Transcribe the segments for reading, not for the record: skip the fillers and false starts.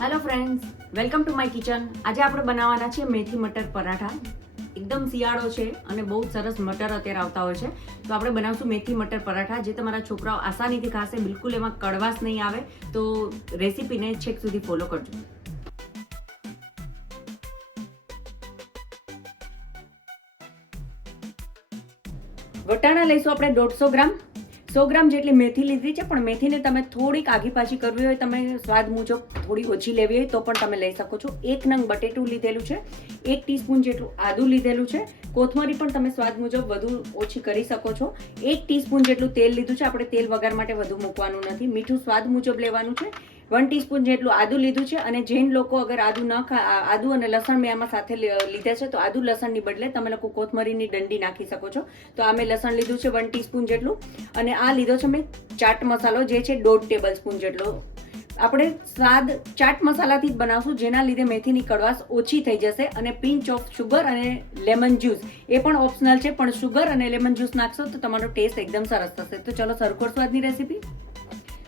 Hello friends, welcome to my kitchen. આજે આપણે બનાવવાના છે મેથી મટર પરાઠા. એકદમ શિયાળો છે અને બહુ સરસ મટર અત્યારે આવતા હોય છે, તો આપણે બનાવશું મેથી મટર પરાઠા, જે તમારા છોકરાઓ આસાનીથી ખાશે. બિલકુલ એમાં કડવાશ નહીં આવે, તો રેસીપીને છેક સુધી ફોલો કરજો. વટાણા લઈશું આપણે 150 ગ્રામ. 100 ગ્રામ જેટલી મેથી લીધી છે, પણ મેથીને તમે થોડીક આઘી પાછી કરવી હોય, તમે સ્વાદ મુજબ થોડી ઓછી લેવી હોય તો પણ તમે લઈ શકો છો. 1 નંગ બટેટું લીધેલું છે, 1 ટીસ્પૂન જેટલું આદું લીધેલું છે. કોથમરી પણ તમે સ્વાદ મુજબ વધુ ઓછી કરી શકો છો. 1 ટીસ્પૂન જેટલું તેલ લીધું છે. આપણે તેલ વઘાર માટે વધુ મૂકવાનું નથી. મીઠું સ્વાદ મુજબ લેવાનું છે. 1 ટીસ્પૂન જેટલું આદું લીધું છે. અને જૈન લોકો અગર આદું અને લસણ મેં આમાં સાથે લીધા છે, તો આદું લસણની બદલે તમે લોકો કોથમરીની ડંડી નાખી શકો છો. તો આ મેં લસણ લીધું છે 1 ટીસ્પૂન જેટલું, અને આ લીધો છે મેં ચાટ મસાલો, જે છે 1.5 ટેબલ સ્પૂન જેટલો. આપણે સ્વાદ ચાટ મસાલાથી જ બનાવશું, જેના લીધે મેથીની કડવાશ ઓછી થઈ જશે. અને પિંચ ઓફ શુગર અને લેમન જ્યુસ, એ પણ ઓપ્શનલ છે, પણ શુગર અને લેમન જ્યુસ નાખશો તો તમારો ટેસ્ટ એકદમ સરસ થશે. તો ચલો શરૂ કરશું આજની રેસીપી.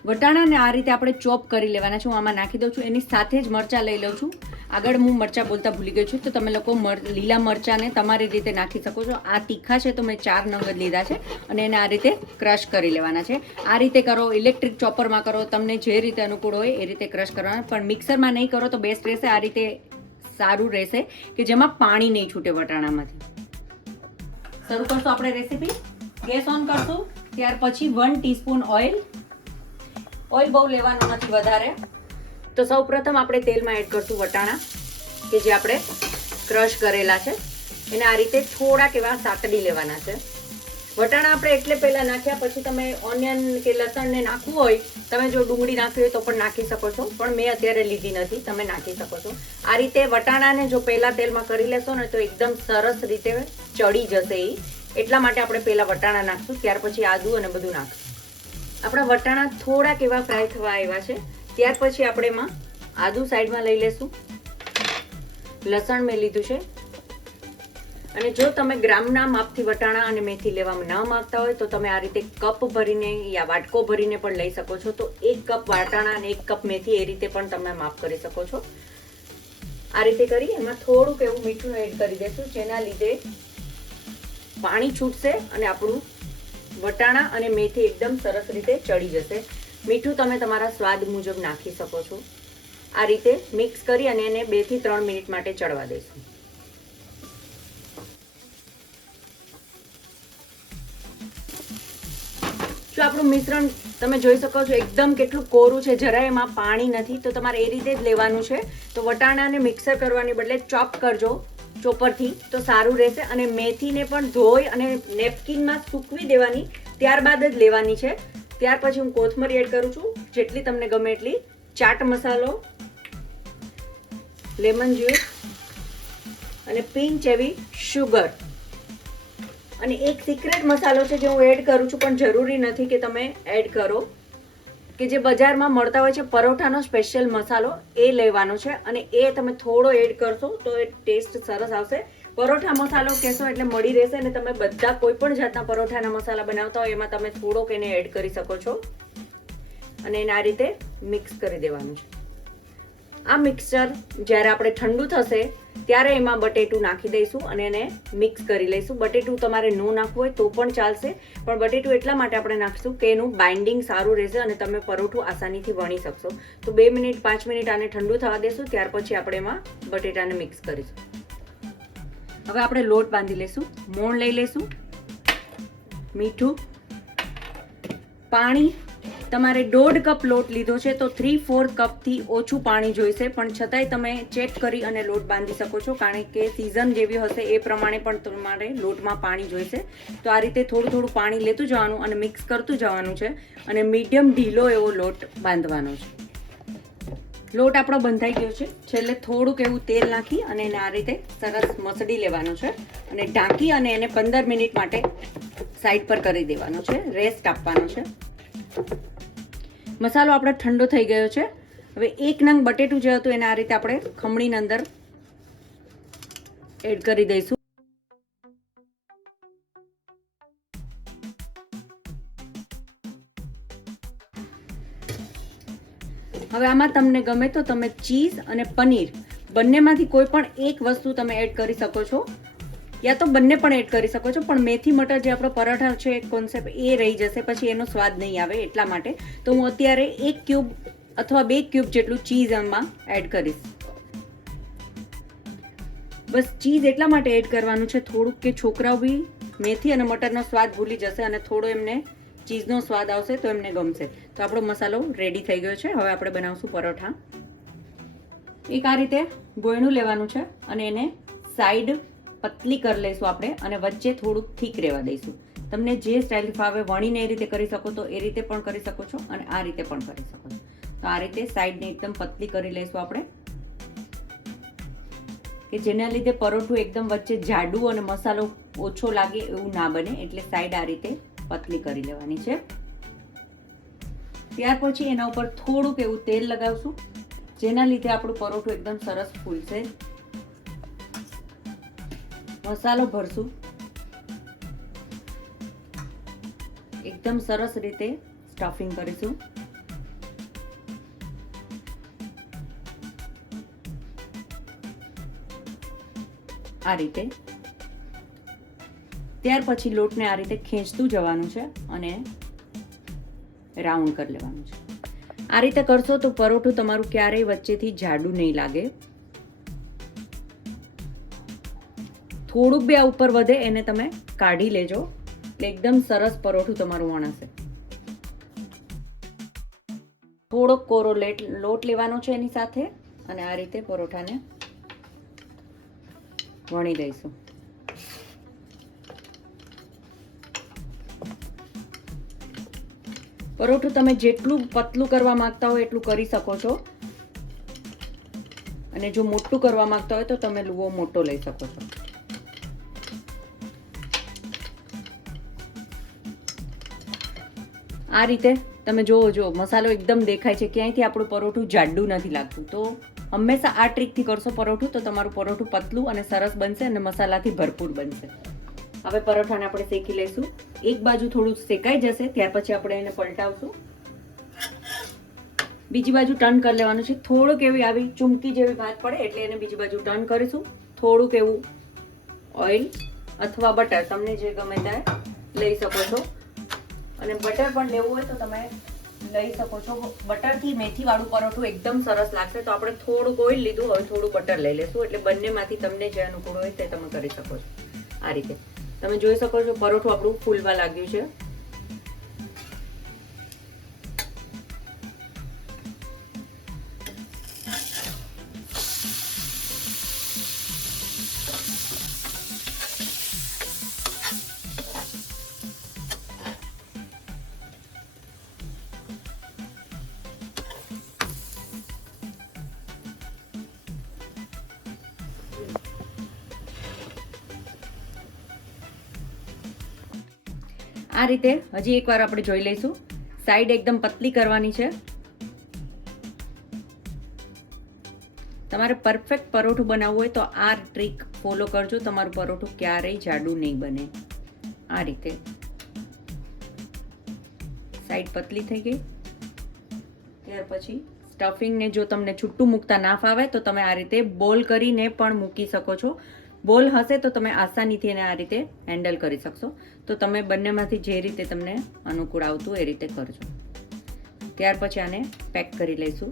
વટાણાને આ રીતે આપણે ચોપ કરી લેવાના છે. હું આમાં નાખી દઉં છું. એની સાથે જ મરચાં લઈ લઉં છું. આગળ હું મરચાં બોલતા ભૂલી ગઈ છું, તો તમે લોકો લીલા મરચાંને તમારી રીતે નાખી શકો છો. આ તીખા છે તો મેં 4 નંગ જ લીધા છે, અને એને આ રીતે ક્રશ કરી લેવાના છે. આ રીતે કરો, ઇલેક્ટ્રિક ચોપરમાં કરો, તમને જે રીતે અનુકૂળ હોય એ રીતે ક્રશ કરવાના. પણ મિક્સરમાં નહીં કરો તો બેસ્ટ રહેશે. આ રીતે સારું રહેશે કે જેમાં પાણી નહીં છૂટે વટાણામાંથી. શરૂ કરશું આપણે રેસીપી. ગેસ ઓન કરશું. ત્યાર પછી 1 ટીસ્પૂન ઓઇલ બહુ લેવાનું નથી વધારે. તો સૌ પ્રથમ આપણે તેલમાં એડ કરશું વટાણા, કે જે આપણે ક્રશ કરેલા છે. એને આ રીતે થોડાક એવા સાતડી લેવાના છે. વટાણા આપણે એટલે પહેલા નાખ્યા, પછી તમે ઓનિયન કે લસણને નાખવું હોય, તમે જો ડુંગળી નાખવી હોય તો પણ નાખી શકો છો, પણ મેં અત્યારે લીધી નથી, તમે નાખી શકો છો. આ રીતે વટાણાને જો પહેલા તેલમાં કરી લેશો ને, તો એકદમ સરસ રીતે ચડી જશે. એટલા માટે આપણે પહેલા વટાણા નાખશું, ત્યાર પછી આદુ અને બધું નાખશું. આપણા વટાણા થોડાક એવા ફ્રાય થવા આવ્યા છે. ત્યાર પછી આપણે એમાં આદુ સાઈડમાં લઈ લેશું. લસણ મેં લીધું છે. અને જો તમે ગ્રામના માપથી વટાણા અને મેથી લેવામાં ના માંગતા હોય, તો તમે આ રીતે કપ ભરીને યા વાટકો ભરીને પણ લઈ શકો છો. તો 1 કપ વટાણા અને 1 કપ મેથી, એ રીતે પણ તમે માપ કરી શકો છો. આ રીતે કરી એમાં થોડુંક એવું મીઠું એડ કરી દેશું, જેના લીધે પાણી છૂટશે અને આપણું વટાણા અને મેથી એકદમ સરસ રીતે ચડી જશે. મીઠું તમે તમારા સ્વાદ મુજબ નાખી શકો છો. આ રીતે મિક્સ કરી અને એને 2 થી 3 મિનિટ માટે ચડવા દઈશું. જો આપણું મિશ્રણ તમે જોઈ શકો છો એકદમ કેટલું કોરું છે, જરાય એમાં પાણી નથી, તો તમારે એ રીતે જ લેવાનું છે. તો વટાણાને મિક્સર કરવાની બદલે ચોપ કરજો ચોપરથી, તો સારું રહેશે. અને મેથીને પણ ધોઈ અને નેપકિનમાં સૂકવી દેવાની, ત્યારબાદ જ લેવાની છે. ત્યાર પછી હું કોથમરી એડ કરું છું, જેટલી તમને ગમે એટલી. ચાટ મસાલો, લેમન જ્યુસ અને પિંચ એવી શુગર. અને એક સિક્રેટ મસાલો છે જે હું એડ કરું છું, પણ જરૂરી નથી કે તમે એડ કરો, કે જે બજારમાં મળતા હોય છે પરોઠાનો સ્પેશિયલ મસાલો, એ લેવાનો છે. અને એ તમે થોડો એડ કરશો તો એ ટેસ્ટ સરસ આવશે. પરોઠા મસાલો કહેશો એટલે મળી રહેશે. અને તમે બધા કોઈ પણ જાતના પરોઠાના મસાલા બનાવતા હોય, એમાં તમે થોડોક એને એડ કરી શકો છો. અને એને આ રીતે મિક્સ કરી દેવાનું છે. આ મિક્સચર જ્યારે આપણે ઠંડુ થશે ત્યારે એમાં બટેટું નાખી દઈશું અને એને મિક્સ કરી લઈશું. બટેટું તમારે ન નાખવું હોય તો પણ ચાલશે, પણ બટેટું એટલા માટે આપણે નાખીશું કે એનું બાઇન્ડિંગ સારું રહેશે અને તમે પરોઠું આસાનીથી વણી શકશો. તો 2 મિનિટ 5 મિનિટ આને ઠંડુ થવા દેશું. ત્યાર પછી આપણે એમાં બટેટાને મિક્સ કરીશું. હવે આપણે લોટ બાંધી લઈશું. મોણ લઈ લઈશું. મીઠું, પાણી. તમારે 1.5 કપ લોટ લીધો છે, તો 3/4 કપથી ઓછું પાણી જોઈશે, પણ છતાંય તમે ચેક કરી અને લોટ બાંધી શકો છો, કારણ કે સિઝન જેવી હશે એ પ્રમાણે પણ તમારે લોટમાં પાણી જોઈશે. તો આ રીતે થોડું થોડું પાણી લેતું જવાનું અને મિક્સ કરતું જવાનું છે. અને મીડિયમ ઢીલો એવો લોટ બાંધવાનો છે. લોટ આપણો બંધાઈ ગયો છે. છેલ્લે થોડુંક એવું તેલ નાખી અને એને આ રીતે સરસ મસળી લેવાનું છે. અને ઢાંકી અને એને 15 મિનિટ માટે સાઈડ પર કરી દેવાનો છે, રેસ્ટ આપવાનો છે. મસાલો આપણો ઠંડો થઈ ગયો છે. હવે 1 નંગ બટેટું જે હતું એને આ રીતે આપણે ખમણીની અંદર એડ કરી દઈશું. હવે આમાં આમાં તમને ગમે તો તમે ચીઝ અને પનીર બંનેમાંથી કોઈ પણ એક વસ્તુ તમે એડ કરી શકો છો, યા તો બંને પણ એડ કરી શકો છો, પણ મેથી મટર જે આપણો પરાઠા છે કોન્સેપ્ટ એ રહી જશે, પછી એનો સ્વાદ નહીં આવે. એટલા માટે તો હું અત્યારે 1 ક્યુબ અથવા 2 ક્યુબ જેટલું ચીઝ આમાં એડ કરીશ. બસ ચીઝ એટલા માટે એડ કરવાનું છે થોડુંક કે છોકરાઓ બી મેથી અને મટરનો સ્વાદ ભૂલી જશે અને થોડો એમને ચીઝનો સ્વાદ આવશે તો એમને ગમશે. તો આપણો મસાલો રેડી થઈ ગયો છે. હવે આપણે બનાવશું પરોઠા. એક આ રીતે ગોયણું લેવાનું છે અને એને સાઈડ પતલી કરી લઈશું આપણે અને વચ્ચે થોડુંક થીક રહેવા દઈશું. તમને જે સ્ટાઇલ ફાવે વણીને એ રીતે કરી શકો તો એ રીતે પણ કરી શકો છો અને આ રીતે પણ કરી શકો છો. તો આ રીતે સાઈડને એકદમ પતલી કરી લઈશું આપણે, કે જેના લીધે પરોઠું એકદમ વચ્ચે જાડું અને મસાલો ઓછો લાગે એવું ના બને. એટલે સાઈડ આ રીતે પતલી કરી લેવાની છે. ત્યાર પછી એના ઉપર થોડુંક એવું તેલ લગાવશું, જેના લીધે આપણું પરોઠું એકદમ સરસ ફૂલશે. મસાલો ભરશું, એકદમ સરસ રીતે સ્ટફિંગ કરીશું. આ રીતે. ત્યાર પછી લોટને આ રીતે ખેંચતું જવાનું છે અને રાઉન્ડ કરી લેવાનું છે. આ રીતે કરશો તો પરોઠું તમારું ક્યારેય વચ્ચેથી જાડું નહીં લાગે. થોડુંક બી આ ઉપર વધે એને તમે કાઢી લેજો, એટલે એકદમ સરસ પરોઠું તમારું વણાશે. થોડોક કોરો લોટ લેવાનો છે એની સાથે અને આ રીતે પરોઠાને વણી દઈશું. પરોઠું તમે જેટલું પતલું કરવા માંગતા હોય એટલું કરી શકો છો, અને જો મોટું કરવા માંગતા હોય તો તમે લુવો મોટો લઈ શકો છો. આ રીતે તમે જો મસાલો એકદમ દેખાય છે, ક્યાંયથી આપણું પરોઠું જાડું નથી લાગતું. તો હંમેશા આ ટ્રીકથી કરશો પરોઠું તો તમારું પરોઠું પતલું અને સરસ બનશે અને મસાલાથી ભરપૂર બનશે. હવે પરોઠાને આપણે શેકી લઈશું. એક બાજુ થોડું શેકાઈ જશે ત્યાર પછી આપણે એને પલટાવશું. બીજી બાજુ ટર્ન કરી લેવાનું છે. થોડુંક એવી આવી ચૂમકી જેવી ભાત પડે એટલે એને બીજી બાજુ ટર્ન કરીશું. થોડુંક એવું ઓઇલ અથવા બટર તમને જે ગમે તે લઈ શકો છો, અને બટર પણ લેવું હોય તો તમે લઈ શકો છો. બટરથી મેથી વાળું પરોઠું એકદમ સરસ લાગશે. તો આપણે થોડુંક ઓઇલ લીધું, હવે થોડું બટર લઈ લેશું. એટલે બંનેમાંથી તમને જે અનુકૂળ હોય તે તમે કરી શકો છો. આ રીતે તમે જોઈ શકો છો પરોઠું આપણું ફૂલવા લાગ્યું છે. આ રીતે હજી એકવાર આપણે જોઈ લઈશું. સાઈડ એકદમ પતલી કરવાની છે. તમારે પરફેક્ટ પરોઠું બનાવવું હોય તો આ ટ્રીક ફોલો કરજો. તમારું પરોઠું ક્યારેય જાડું નહીં બને. આ રીતે સાઈડ પતલી થઈ ગઈ. ત્યાર પછી સ્ટફિંગને જો તમને છૂટું મૂકતા ના ફાવે તો તમે આ રીતે બોલ કરીને પણ મૂકી શકો છો. બોલ હશે તો તમે આસાનીથી એને આ રીતે હેન્ડલ કરી શકશો. તો તમે બંનેમાંથી જે રીતે તમને અનુકૂળ આવતું એ રીતે કરજો. ત્યાર પછી આને પેક કરી લઈશું.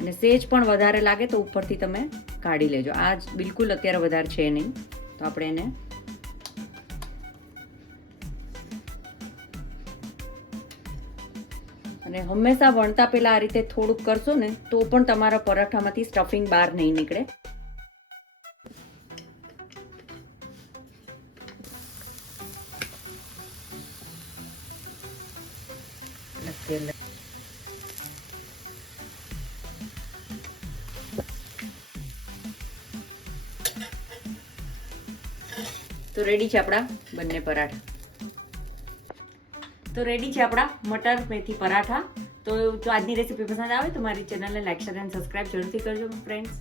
અને સેજ પણ વધારે લાગે તો ઉપરથી તમે કાઢી લેજો. આ બિલકુલ અત્યારે વધારે છે નહીં, તો આપણે એને અને હંમેશા વણતા પહેલા આ રીતે થોડુંક કરશો ને તો પણ તમારા પરાઠામાંથી સ્ટફિંગ બહાર નહીં નીકળે. તો રેડી છે આપણા બંને પરાઠા. તો રેડી છે આપણા મટર મેથી પરાઠા. તો જો આજની રેસીપી પસંદ આવે તો મારી ચેનલને લાઈક શેર અને સબસ્ક્રાઇબ જરૂરથી કરજો ફ્રેન્ડ્સ.